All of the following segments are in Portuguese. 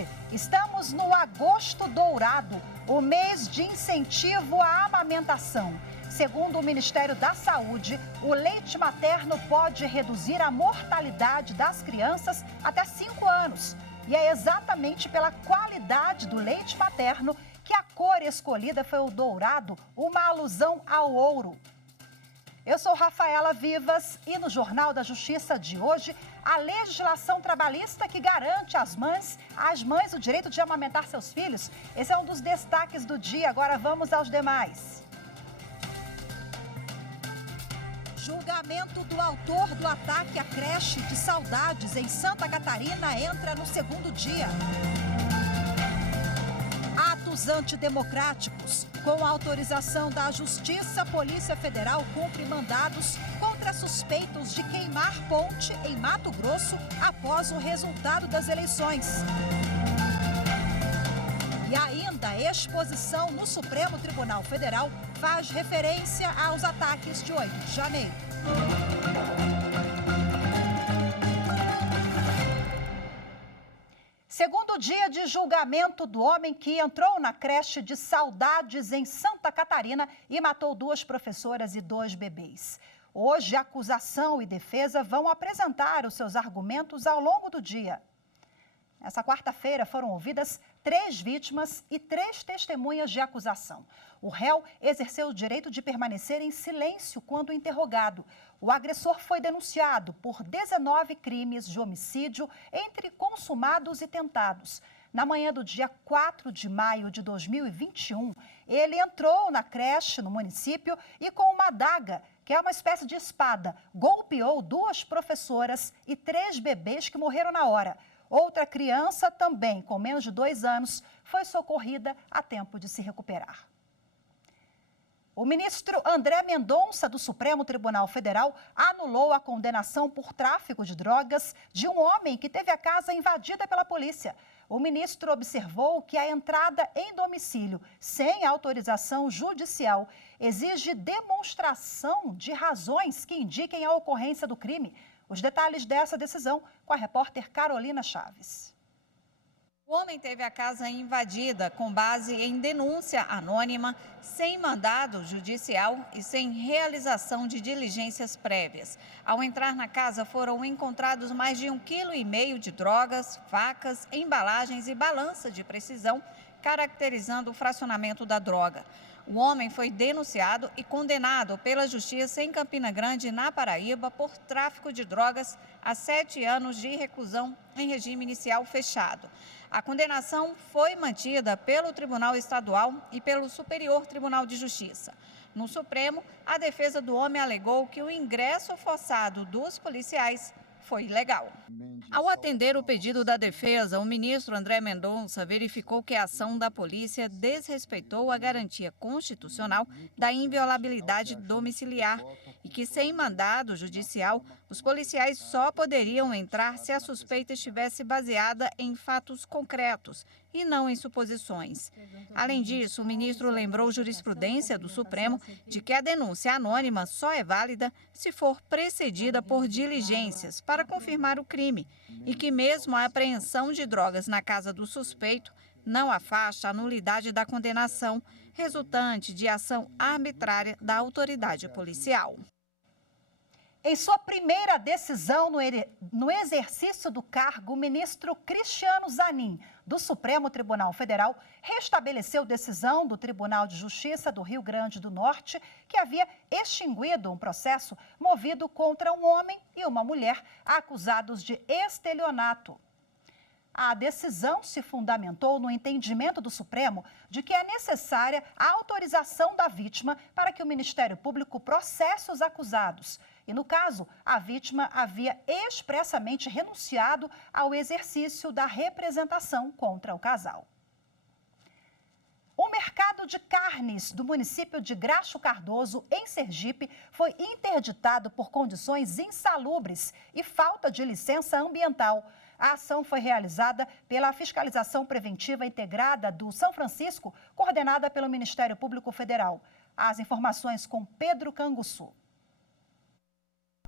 saúde. Estamos no Agosto Dourado, o mês de incentivo à amamentação. Segundo o Ministério da Saúde, o leite materno pode reduzir a mortalidade das crianças até 5 anos. E é exatamente pela qualidade do leite materno que a cor escolhida foi o dourado, uma alusão ao ouro. Eu sou Rafaela Vivas e no Jornal da Justiça de hoje, a legislação trabalhista que garante às mães o direito de amamentar seus filhos. Esse é um dos destaques do dia. Agora vamos aos demais. Julgamento do autor do ataque à creche de Saudades em Santa Catarina entra no segundo dia. Atos antidemocráticos. Com a autorização da Justiça, a Polícia Federal cumpre mandados contra suspeitos de queimar ponte em Mato Grosso após o resultado das eleições. E ainda, exposição no Supremo Tribunal Federal faz referência aos ataques de 8 de janeiro. Segundo dia de julgamento do homem que entrou na creche de Saudades em Santa Catarina e matou 2 professoras e 2 bebês. Hoje, acusação e defesa vão apresentar os seus argumentos ao longo do dia. Nessa quarta-feira foram ouvidas 3 vítimas e 3 testemunhas de acusação. O réu exerceu o direito de permanecer em silêncio quando interrogado. O agressor foi denunciado por 19 crimes de homicídio entre consumados e tentados. Na manhã do dia 4 de maio de 2021, ele entrou na creche no município e com uma adaga, que é uma espécie de espada, golpeou 2 professoras e 3 bebês que morreram na hora. Outra criança, também com menos de 2 anos, foi socorrida a tempo de se recuperar. O ministro André Mendonça, do Supremo Tribunal Federal, anulou a condenação por tráfico de drogas de um homem que teve a casa invadida pela polícia. O ministro observou que a entrada em domicílio sem autorização judicial exige demonstração de razões que indiquem a ocorrência do crime. Os detalhes dessa decisão com a repórter Carolina Chaves. O homem teve a casa invadida com base em denúncia anônima, sem mandado judicial e sem realização de diligências prévias. Ao entrar na casa, foram encontrados mais de 1,5 kg de drogas, facas, embalagens e balança de precisão, caracterizando o fracionamento da droga. O homem foi denunciado e condenado pela Justiça em Campina Grande, na Paraíba, por tráfico de drogas a 7 anos de reclusão em regime inicial fechado. A condenação foi mantida pelo Tribunal Estadual e pelo Superior Tribunal de Justiça. No Supremo, a defesa do homem alegou que o ingresso forçado dos policiais foi ilegal. Ao atender o pedido da defesa, o ministro André Mendonça verificou que a ação da polícia desrespeitou a garantia constitucional da inviolabilidade domiciliar e que, sem mandado judicial, os policiais só poderiam entrar se a suspeita estivesse baseada em fatos concretos e não em suposições. Além disso, o ministro lembrou jurisprudência do Supremo de que a denúncia anônima só é válida se for precedida por diligências para confirmar o crime e que mesmo a apreensão de drogas na casa do suspeito não afasta a nulidade da condenação, resultante de ação arbitrária da autoridade policial. Em sua primeira decisão no exercício do cargo, o ministro Cristiano Zanin, do Supremo Tribunal Federal, restabeleceu decisão do Tribunal de Justiça do Rio Grande do Norte, que havia extinguido um processo movido contra um homem e uma mulher acusados de estelionato. A decisão se fundamentou no entendimento do Supremo de que é necessária a autorização da vítima para que o Ministério Público processe os acusados. E, no caso, a vítima havia expressamente renunciado ao exercício da representação contra o casal. O mercado de carnes do município de Graxo Cardoso, em Sergipe, foi interditado por condições insalubres e falta de licença ambiental. A ação foi realizada pela Fiscalização Preventiva Integrada do São Francisco, coordenada pelo Ministério Público Federal. As informações com Pedro Canguçu.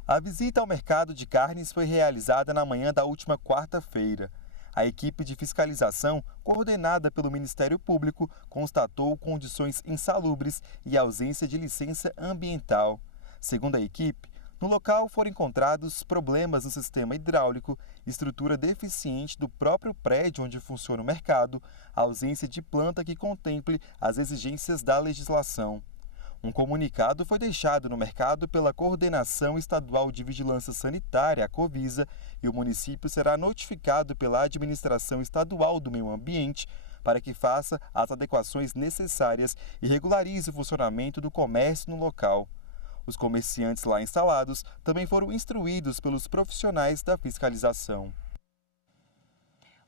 A visita ao mercado de carnes foi realizada na manhã da última quarta-feira. A equipe de fiscalização, coordenada pelo Ministério Público, constatou condições insalubres e ausência de licença ambiental. Segundo a equipe, no local foram encontrados problemas no sistema hidráulico, estrutura deficiente do próprio prédio onde funciona o mercado, ausência de planta que contemple as exigências da legislação. Um comunicado foi deixado no mercado pela Coordenação Estadual de Vigilância Sanitária, a Covisa, e o município será notificado pela Administração Estadual do Meio Ambiente para que faça as adequações necessárias e regularize o funcionamento do comércio no local. Os comerciantes lá instalados também foram instruídos pelos profissionais da fiscalização.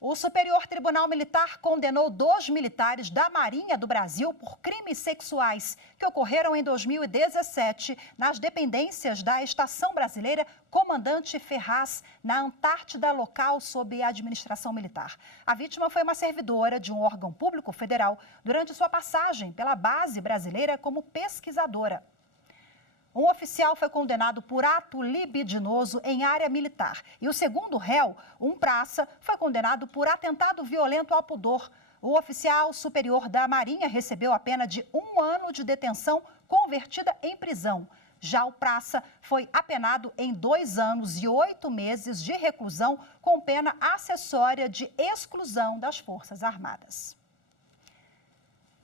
O Superior Tribunal Militar condenou 2 militares da Marinha do Brasil por crimes sexuais que ocorreram em 2017 nas dependências da Estação Brasileira Comandante Ferraz, na Antártida, local sob administração militar. A vítima foi uma servidora de um órgão público federal durante sua passagem pela base brasileira como pesquisadora. Um oficial foi condenado por ato libidinoso em área militar. E o segundo réu, um praça, foi condenado por atentado violento ao pudor. O oficial superior da Marinha recebeu a pena de 1 ano de detenção convertida em prisão. Já o praça foi apenado em 2 anos e 8 meses de reclusão com pena acessória de exclusão das Forças Armadas.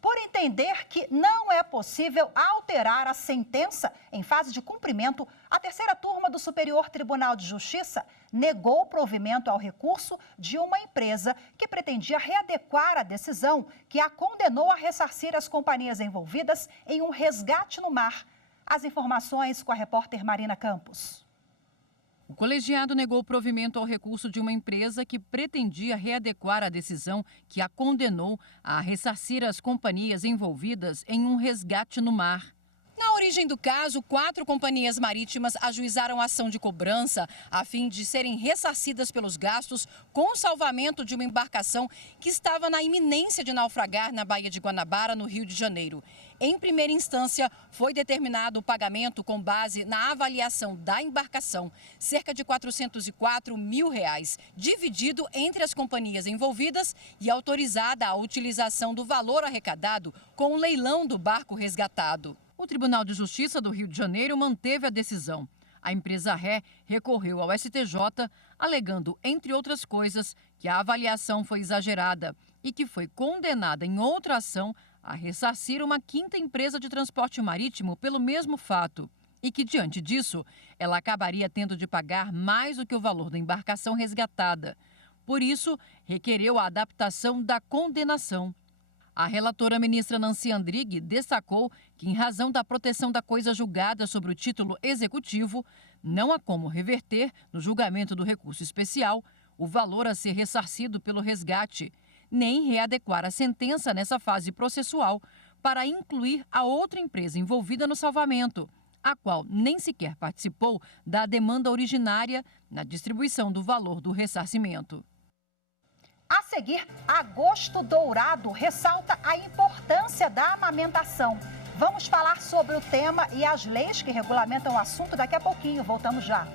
Por entender que não é possível alterar a sentença em fase de cumprimento, a terceira turma do Superior Tribunal de Justiça negou provimento ao recurso de uma empresa que pretendia readequar a decisão que a condenou a ressarcir as companhias envolvidas em um resgate no mar. As informações com a repórter Marina Campos. O colegiado negou provimento ao recurso de uma empresa que pretendia readequar a decisão que a condenou a ressarcir as companhias envolvidas em um resgate no mar. Na origem do caso, 4 companhias marítimas ajuizaram ação de cobrança a fim de serem ressarcidas pelos gastos com o salvamento de uma embarcação que estava na iminência de naufragar na Baía de Guanabara, no Rio de Janeiro. Em primeira instância, foi determinado o pagamento com base na avaliação da embarcação, cerca de R$404 mil, dividido entre as companhias envolvidas e autorizada a utilização do valor arrecadado com o leilão do barco resgatado. O Tribunal de Justiça do Rio de Janeiro manteve a decisão. A empresa Ré recorreu ao STJ, alegando, entre outras coisas, que a avaliação foi exagerada e que foi condenada em outra ação a ressarcir uma 5ª empresa de transporte marítimo pelo mesmo fato e que, diante disso, ela acabaria tendo de pagar mais do que o valor da embarcação resgatada. Por isso, requereu a adaptação da condenação. A relatora ministra Nancy Andrighi destacou que, em razão da proteção da coisa julgada sobre o título executivo, não há como reverter, no julgamento do recurso especial, o valor a ser ressarcido pelo resgate, nem readequar a sentença nessa fase processual para incluir a outra empresa envolvida no salvamento, a qual nem sequer participou da demanda originária na distribuição do valor do ressarcimento. A seguir, Agosto Dourado ressalta a importância da amamentação. Vamos falar sobre o tema e as leis que regulamentam o assunto daqui a pouquinho. Voltamos já.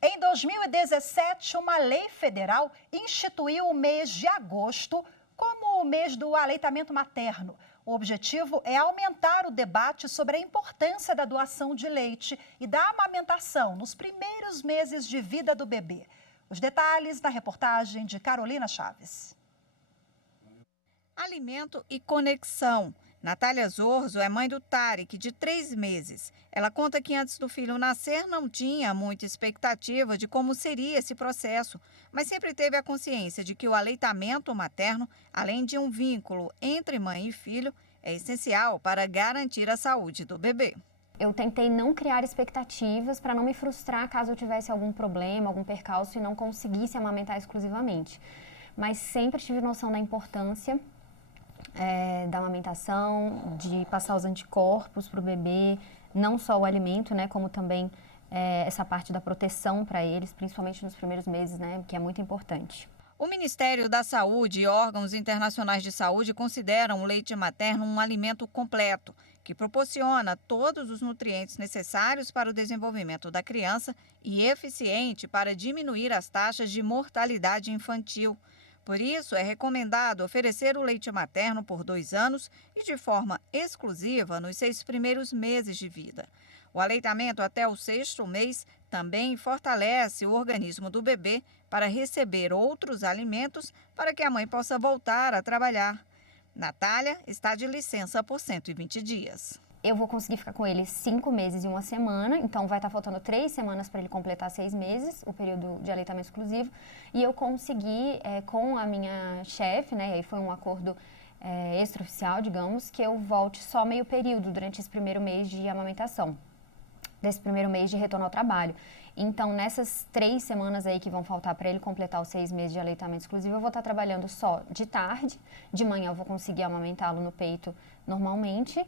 Em 2017, uma lei federal instituiu o mês de agosto como o mês do aleitamento materno. O objetivo é aumentar o debate sobre a importância da doação de leite e da amamentação nos primeiros meses de vida do bebê. Os detalhes na reportagem de Carolina Chaves. Alimento e conexão. Natália Zorzo é mãe do Tarek, de 3 meses. Ela conta que antes do filho nascer não tinha muita expectativa de como seria esse processo, mas sempre teve a consciência de que o aleitamento materno, além de um vínculo entre mãe e filho, é essencial para garantir a saúde do bebê. Eu tentei não criar expectativas para não me frustrar caso eu tivesse algum problema, algum percalço e não conseguisse amamentar exclusivamente. Mas sempre tive noção da importância da amamentação, de passar os anticorpos para o bebê, não só o alimento, né, como também essa parte da proteção para eles, principalmente nos primeiros meses, né, que é muito importante. O Ministério da Saúde e órgãos internacionais de saúde consideram o leite materno um alimento completo, que proporciona todos os nutrientes necessários para o desenvolvimento da criança e eficiente para diminuir as taxas de mortalidade infantil. Por isso, é recomendado oferecer o leite materno por 2 anos e de forma exclusiva nos 6 primeiros meses de vida. O aleitamento até o 6º mês também fortalece o organismo do bebê para receber outros alimentos para que a mãe possa voltar a trabalhar. Natália está de licença por 120 dias. Eu vou conseguir ficar com ele 5 meses e 1 semana, então vai estar faltando 3 semanas para ele completar 6 meses, o período de aleitamento exclusivo. E eu consegui, com a minha chefe, né, aí foi um acordo extraoficial, digamos, que eu volte só meio período durante esse primeiro mês de amamentação, desse primeiro mês de retorno ao trabalho. Então, nessas 3 semanas aí que vão faltar para ele completar os 6 meses de aleitamento exclusivo, eu vou estar trabalhando só de tarde, de manhã eu vou conseguir amamentá-lo no peito normalmente,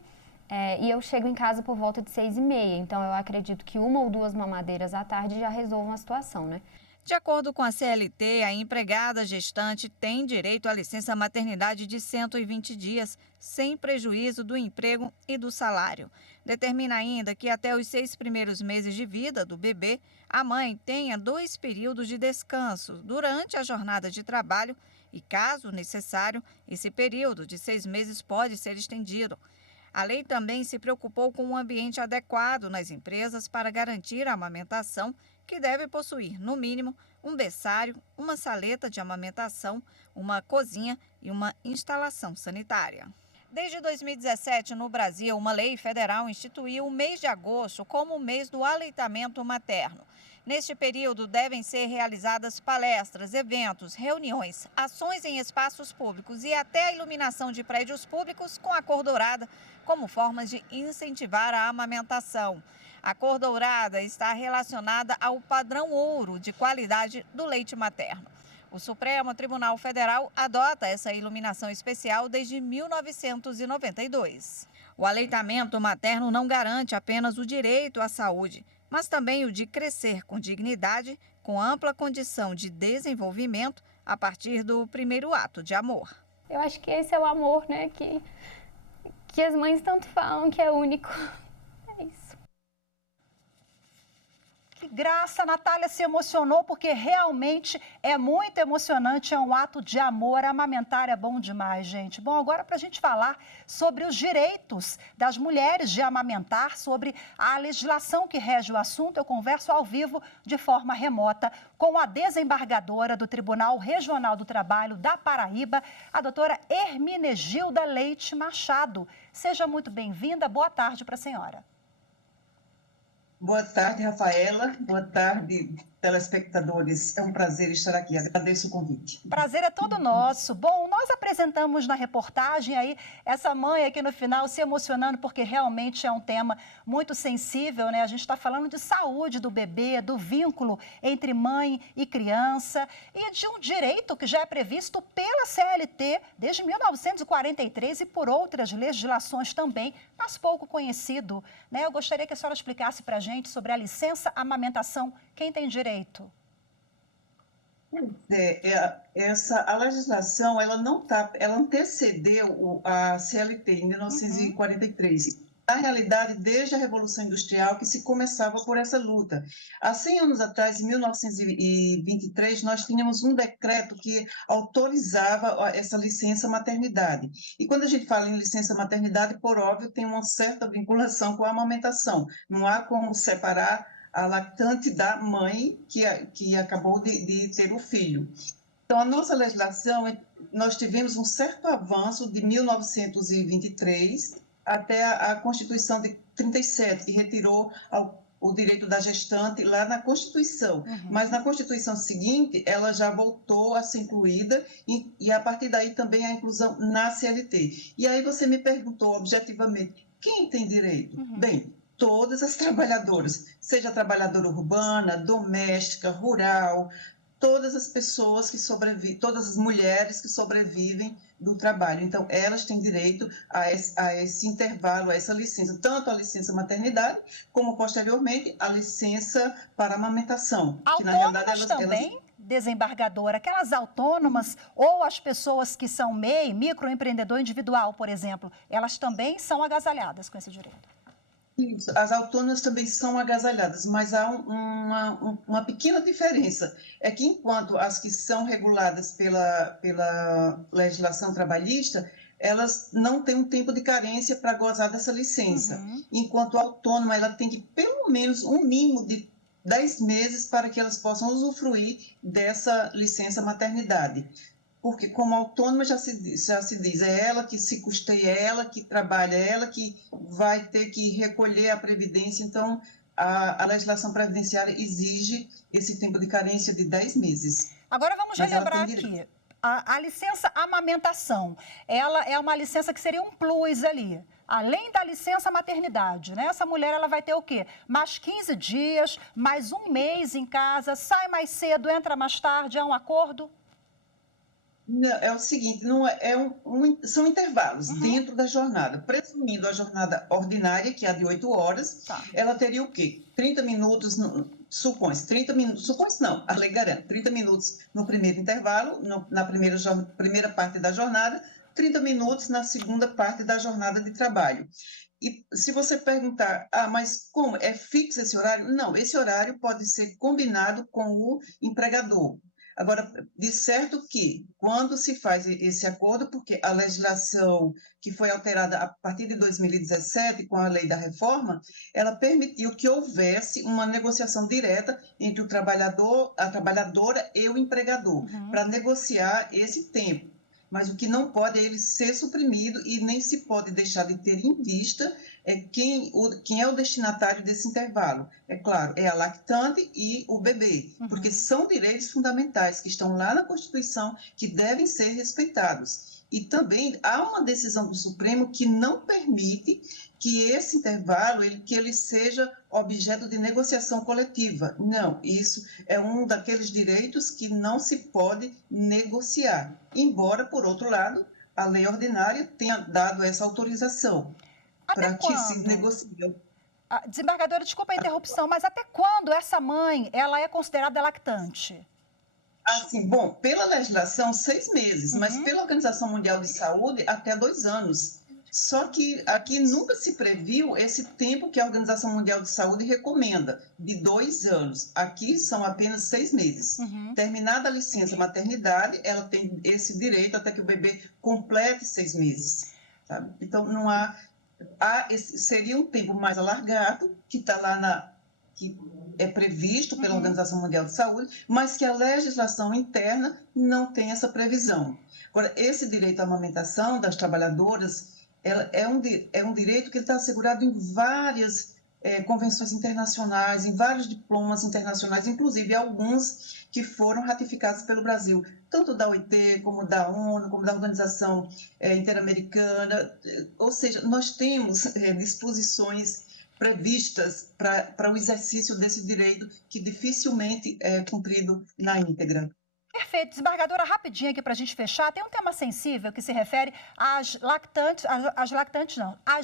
e eu chego em casa por volta de 6h30, então eu acredito que 1 ou 2 mamadeiras à tarde já resolvam a situação, né? De acordo com a CLT, a empregada gestante tem direito à licença maternidade de 120 dias, sem prejuízo do emprego e do salário. Determina ainda que até os 6 primeiros meses de vida do bebê, a mãe tenha 2 períodos de descanso durante a jornada de trabalho e, caso necessário, esse período de 6 meses pode ser estendido. A lei também se preocupou com um ambiente adequado nas empresas para garantir a amamentação, que deve possuir, no mínimo, um berçário, uma saleta de amamentação, uma cozinha e uma instalação sanitária. Desde 2017, no Brasil, uma lei federal instituiu o mês de agosto como o mês do aleitamento materno. Neste período, devem ser realizadas palestras, eventos, reuniões, ações em espaços públicos e até a iluminação de prédios públicos com a cor dourada, como formas de incentivar a amamentação. A cor dourada está relacionada ao padrão ouro de qualidade do leite materno. O Supremo Tribunal Federal adota essa iluminação especial desde 1992. O aleitamento materno não garante apenas o direito à saúde, mas também o de crescer com dignidade, com ampla condição de desenvolvimento a partir do primeiro ato de amor. Eu acho que esse é o amor, né, que as mães tanto falam que é único. É isso. Que graça, a Natália se emocionou porque realmente é muito emocionante, é um ato de amor, amamentar é bom demais, gente. Bom, agora para a gente falar sobre os direitos das mulheres de amamentar, sobre a legislação que rege o assunto, eu converso ao vivo de forma remota com a desembargadora do Tribunal Regional do Trabalho da Paraíba, a doutora Hermenegilda Leite Machado. Seja muito bem-vinda, boa tarde para a senhora. Boa tarde, Rafaela. Boa tarde, telespectadores. É um prazer estar aqui. Agradeço o convite. Prazer é todo nosso. Bom, nós apresentamos na reportagem aí essa mãe aqui no final se emocionando porque realmente é um tema muito sensível, né? A gente está falando de saúde do bebê, do vínculo entre mãe e criança e de um direito que já é previsto pela CLT desde 1943 e por outras legislações também, mas pouco conhecido, né? Eu gostaria que a senhora explicasse para a gente sobre a licença amamentação. Quem tem direito? A legislação ela antecedeu a CLT em 1943. Na realidade, desde a Revolução Industrial que se começava por essa luta. Há 100 anos atrás, em 1923, nós tínhamos um decreto que autorizava essa licença maternidade. E quando a gente fala em licença maternidade, por óbvio, tem uma certa vinculação com a amamentação. Não há como separar a lactante da mãe que acabou de ter o filho. Então, a nossa legislação, nós tivemos um certo avanço de 1923 até a Constituição de 37, que retirou o direito da gestante lá na Constituição. Mas na Constituição seguinte, ela já voltou a ser incluída e a partir daí também a inclusão na CLT. E aí você me perguntou objetivamente, quem tem direito? Bem, todas as trabalhadoras, seja trabalhadora urbana, doméstica, rural, todas as pessoas que sobrevivem, todas as mulheres que sobrevivem do trabalho. Então, elas têm direito a esse intervalo, a essa licença, tanto a licença maternidade, como posteriormente a licença para amamentação. Autônomas que, na realidade, também? desembargadora, aquelas autônomas ou as pessoas que são MEI, microempreendedor individual, por exemplo, elas também são agasalhadas com esse direito? Isso, as autônomas também são agasalhadas, mas há uma pequena diferença. É que enquanto as que são reguladas pela legislação trabalhista, elas não têm um tempo de carência para gozar dessa licença. Enquanto a autônoma, ela tem que pelo menos um mínimo de 10 meses para que elas possam usufruir dessa licença maternidade. Porque como autônoma já se diz, é ela que se custeia, é ela que trabalha, é ela que vai ter que recolher a previdência. Então, a legislação previdenciária exige esse tempo de carência de 10 meses. Agora vamos relembrar aqui. A licença amamentação, ela é uma licença que seria um plus ali. Além da licença maternidade, né? Essa mulher ela vai ter o quê? Mais 15 dias, mais um mês em casa, sai mais cedo, entra mais tarde, é um acordo? Não, é o seguinte, não são intervalos dentro da jornada. Presumindo a jornada ordinária, que é a de 8 horas, ela teria o quê? 30 minutos, supõe-se, 30 minutos, supõe-se não, a lei garante, 30 minutos no primeiro intervalo, na primeira parte da jornada, 30 minutos na segunda parte da jornada de trabalho. E se você perguntar, mas como? É fixo esse horário? Não, esse horário pode ser combinado com o empregador. Agora, de certo que, quando se faz esse acordo, porque a legislação que foi alterada a partir de 2017, com a lei da reforma, ela permitiu que houvesse uma negociação direta entre o trabalhador, a trabalhadora e o empregador, para negociar esse tempo. Mas o que não pode é ele ser suprimido e nem se pode deixar de ter em vista quem é o destinatário desse intervalo. É claro, é a lactante e o bebê, porque são direitos fundamentais que estão lá na Constituição que devem ser respeitados. E também há uma decisão do Supremo que não permite que esse intervalo que ele seja objeto de negociação coletiva. Não, isso é um daqueles direitos que não se pode negociar. Embora, por outro lado, a lei ordinária tenha dado essa autorização para que se negocie. Desembargadora, desculpa a interrupção, mas até quando essa mãe ela é considerada lactante? Assim, bom, pela legislação, 6 meses, mas pela Organização Mundial de Saúde, até 2 anos. Só que aqui nunca se previu esse tempo que a Organização Mundial de Saúde recomenda, de 2 anos. Aqui são apenas 6 meses. Terminada a licença maternidade, ela tem esse direito até que o bebê complete 6 meses. Sabe? Então, não seria um tempo mais alargado, que está lá que é previsto pela Organização Mundial de Saúde, mas que a legislação interna não tem essa previsão. Agora, esse direito à amamentação das trabalhadoras é um direito que está assegurado em várias convenções internacionais, em vários diplomas internacionais, inclusive alguns que foram ratificados pelo Brasil, tanto da OIT, como da ONU, como da Organização Interamericana. Ou seja, nós temos disposições previstas para o exercício desse direito que dificilmente é cumprido na íntegra. Perfeito. Desembargadora, rapidinho aqui para a gente fechar, tem um tema sensível que se refere às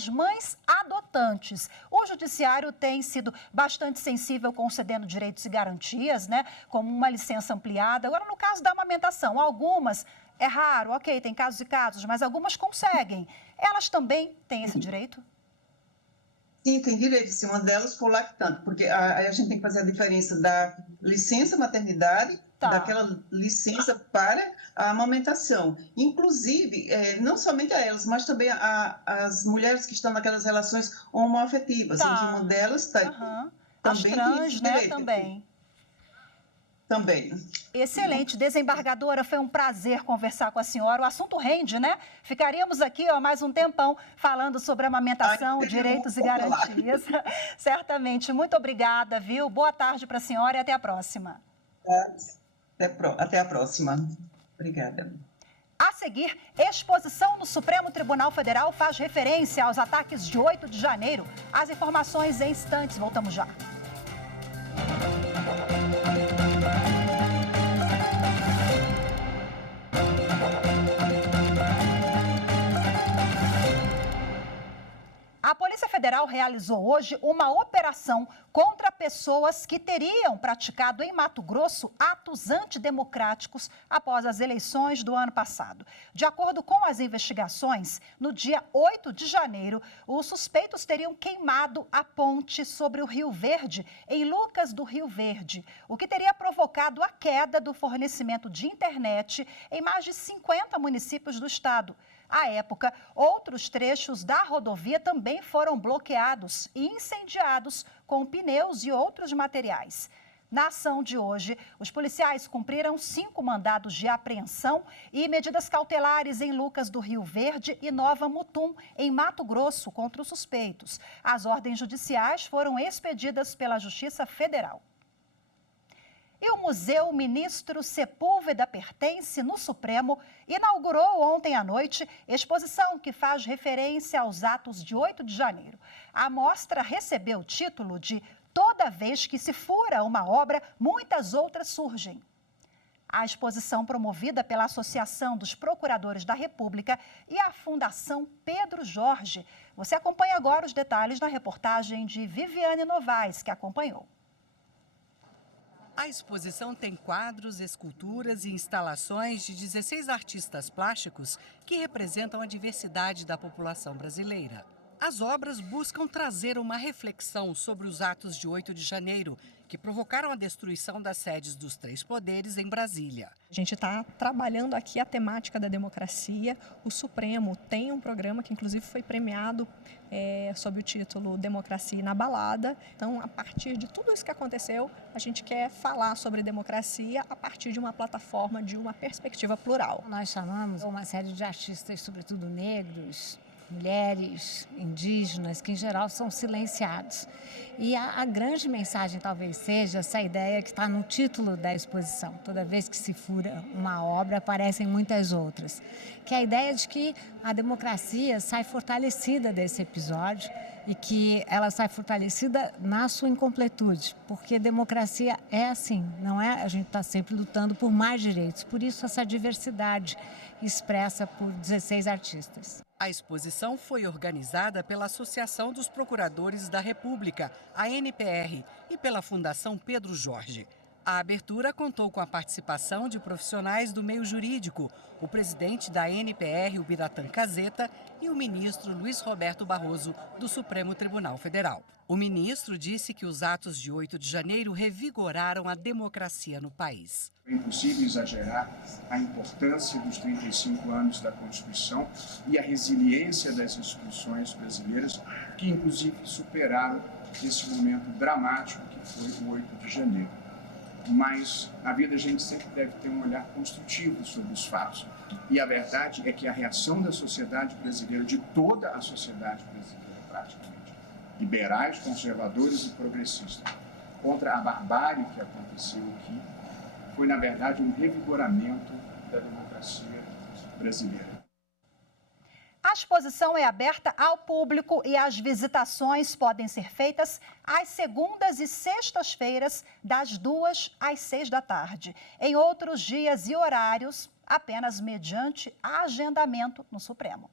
mães adotantes. O judiciário tem sido bastante sensível concedendo direitos e garantias, né, como uma licença ampliada. Agora, no caso da amamentação, algumas, é raro, ok, tem casos e casos, mas algumas conseguem. Elas também têm esse direito? Sim, tem direito, se uma delas for lactante, porque a gente tem que fazer a diferença da licença maternidade, daquela licença para a amamentação. Inclusive, não somente a elas, mas também as mulheres que estão naquelas relações homoafetivas, em que uma delas também as trans, tem né, direito. Também. Excelente. Desembargadora, foi um prazer conversar com a senhora. O assunto rende, né? Ficaríamos aqui mais um tempão falando sobre amamentação, direitos e garantias. Certamente. Muito obrigada, viu? Boa tarde para a senhora e até a próxima. Até a próxima. Obrigada. A seguir, exposição no Supremo Tribunal Federal faz referência aos ataques de 8 de janeiro. As informações em instantes. Voltamos já. A Polícia Federal Federal realizou hoje uma operação contra pessoas que teriam praticado em Mato Grosso atos antidemocráticos após as eleições do ano passado. De acordo com as investigações, no dia 8 de janeiro, os suspeitos teriam queimado a ponte sobre o Rio Verde, em Lucas do Rio Verde, o que teria provocado a queda do fornecimento de internet em mais de 50 municípios do estado. À época, outros trechos da rodovia também foram bloqueados e incendiados com pneus e outros materiais. Na ação de hoje, os policiais cumpriram 5 mandados de apreensão e medidas cautelares em Lucas do Rio Verde e Nova Mutum, em Mato Grosso, contra os suspeitos. As ordens judiciais foram expedidas pela Justiça Federal. E o Museu Ministro Sepúlveda Pertence, no Supremo, inaugurou ontem à noite exposição que faz referência aos atos de 8 de janeiro. A mostra recebeu o título de Toda vez que se fura uma obra, muitas outras surgem. A exposição, promovida pela Associação dos Procuradores da República e a Fundação Pedro Jorge. Você acompanha agora os detalhes na reportagem de Viviane Novaes, que acompanhou. A exposição tem quadros, esculturas e instalações de 16 artistas plásticos que representam a diversidade da população brasileira. As obras buscam trazer uma reflexão sobre os atos de 8 de janeiro, que provocaram a destruição das sedes dos 3 poderes em Brasília. A gente está trabalhando aqui a temática da democracia. O Supremo tem um programa que, inclusive, foi premiado sob o título Democracia Inabalada. Então, a partir de tudo isso que aconteceu, a gente quer falar sobre democracia a partir de uma plataforma, de uma perspectiva plural. Nós chamamos uma série de artistas, sobretudo negros, mulheres, indígenas, que em geral são silenciados. E a grande mensagem talvez seja essa ideia que está no título da exposição. Toda vez que se fura uma obra, aparecem muitas outras. Que é a ideia de que a democracia sai fortalecida desse episódio e que ela sai fortalecida na sua incompletude. Porque democracia é assim, não é? A gente está sempre lutando por mais direitos. Por isso essa diversidade expressa por 16 artistas. A exposição foi organizada pela Associação dos Procuradores da República, a NPR, e pela Fundação Pedro Jorge. A abertura contou com a participação de profissionais do meio jurídico, o presidente da NPR, o Biratã Caseta, e o ministro Luiz Roberto Barroso, do Supremo Tribunal Federal. O ministro disse que os atos de 8 de janeiro revigoraram a democracia no país. É impossível exagerar a importância dos 35 anos da Constituição e a resiliência das instituições brasileiras, que inclusive superaram esse momento dramático que foi o 8 de janeiro. Mas na vida a gente sempre deve ter um olhar construtivo sobre os fatos. E a verdade é que a reação da sociedade brasileira, de toda a sociedade brasileira praticamente, liberais, conservadores e progressistas, contra a barbárie que aconteceu aqui, foi, na verdade, um revigoramento da democracia brasileira. A exposição é aberta ao público e as visitações podem ser feitas às segundas e sextas-feiras, das 2 às 6 da tarde. Em outros dias e horários, apenas mediante agendamento no Supremo.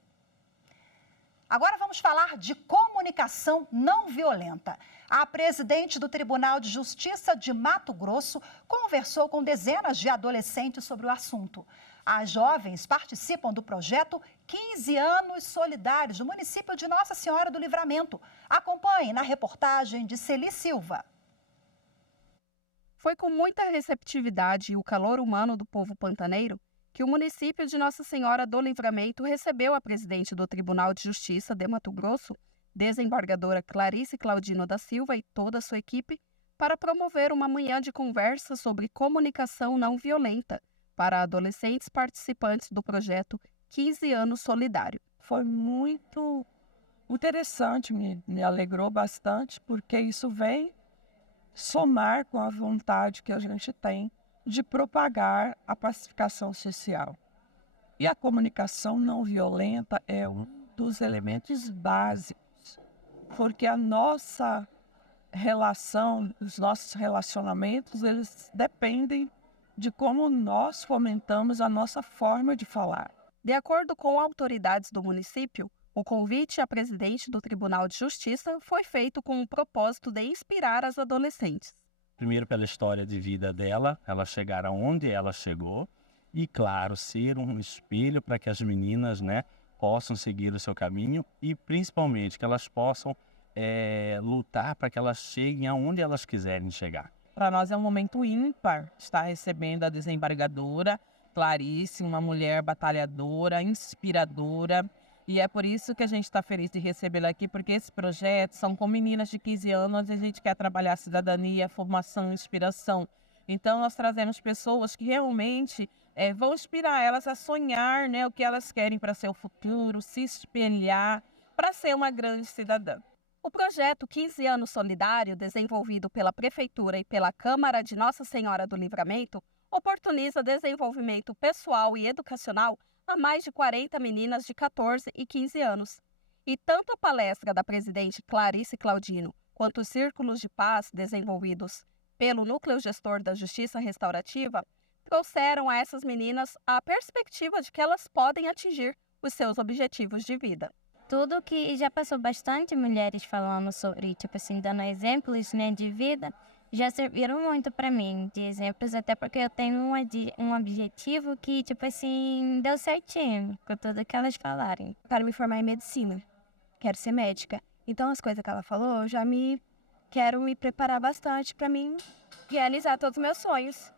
Agora vamos falar de comunicação não violenta. A presidente do Tribunal de Justiça de Mato Grosso conversou com dezenas de adolescentes sobre o assunto. As jovens participam do projeto 15 Anos Solidários, do município de Nossa Senhora do Livramento. Acompanhe na reportagem de Celi Silva. Foi com muita receptividade e o calor humano do povo pantaneiro que o município de Nossa Senhora do Livramento recebeu a presidente do Tribunal de Justiça de Mato Grosso, desembargadora Clarice Claudino da Silva, e toda a sua equipe, para promover uma manhã de conversa sobre comunicação não violenta para adolescentes participantes do projeto 15 Anos Solidário. Foi muito interessante, me alegrou bastante, porque isso vem somar com a vontade que a gente tem de propagar a pacificação social. E a comunicação não violenta é um dos elementos básicos, porque a nossa relação, os nossos relacionamentos, eles dependem de como nós fomentamos a nossa forma de falar. De acordo com autoridades do município, O convite à presidente do Tribunal de Justiça foi feito com o propósito de inspirar as adolescentes. Primeiro pela história de vida dela, ela chegar aonde ela chegou e, claro, ser um espelho para que as meninas, né, possam seguir o seu caminho e, principalmente, que elas possam lutar para que elas cheguem aonde elas quiserem chegar. Para nós é um momento ímpar estar recebendo a desembargadora Clarice, uma mulher batalhadora, inspiradora. E é por isso que a gente está feliz de recebê-la aqui, porque esse projeto são com meninas de 15 anos, onde a gente quer trabalhar cidadania, formação, inspiração. Então, nós trazemos pessoas que realmente vão inspirar elas a sonhar, né, o que elas querem para seu futuro, se espelhar, para ser uma grande cidadã. O projeto 15 Anos Solidário, desenvolvido pela Prefeitura e pela Câmara de Nossa Senhora do Livramento, oportuniza desenvolvimento pessoal e educacional a mais de 40 meninas de 14 e 15 anos. E tanto a palestra da presidente Clarice Claudino, quanto os círculos de paz desenvolvidos pelo Núcleo Gestor da Justiça Restaurativa, trouxeram a essas meninas a perspectiva de que elas podem atingir os seus objetivos de vida. Tudo que já passou bastante mulheres falando sobre, tipo assim, dando exemplos, né, de vida, já serviram muito para mim, de exemplos, até porque eu tenho um objetivo que, tipo assim, deu certinho com tudo que elas falarem. Quero me formar em medicina, quero ser médica. Então, as coisas que ela falou, eu já quero me preparar bastante para mim realizar todos os meus sonhos.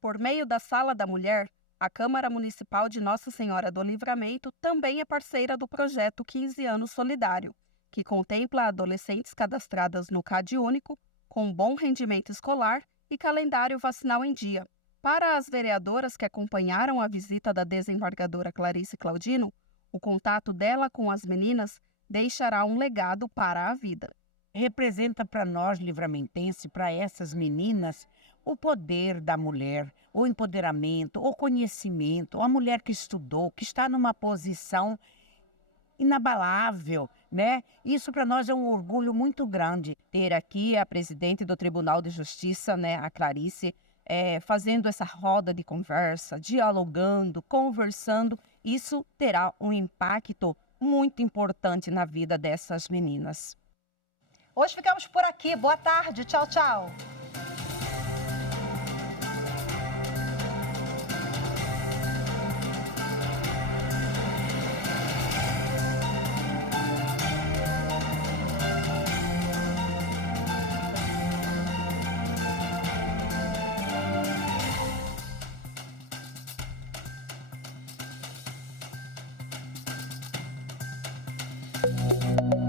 Por meio da Sala da Mulher, a Câmara Municipal de Nossa Senhora do Livramento também é parceira do projeto 15 Anos Solidário, que contempla adolescentes cadastradas no CAD Único, com bom rendimento escolar e calendário vacinal em dia. Para as vereadoras que acompanharam a visita da desembargadora Clarice Claudino, o contato dela com as meninas deixará um legado para a vida. Representa para nós, livramentenses, para essas meninas, o poder da mulher, o empoderamento, o conhecimento, a mulher que estudou, que está numa posição inabalável, né? Isso para nós é um orgulho muito grande. Ter aqui a presidente do Tribunal de Justiça, né, a Clarice, fazendo essa roda de conversa, dialogando, conversando, isso terá um impacto muito importante na vida dessas meninas. Hoje ficamos por aqui. Boa tarde. Tchau, tchau. Música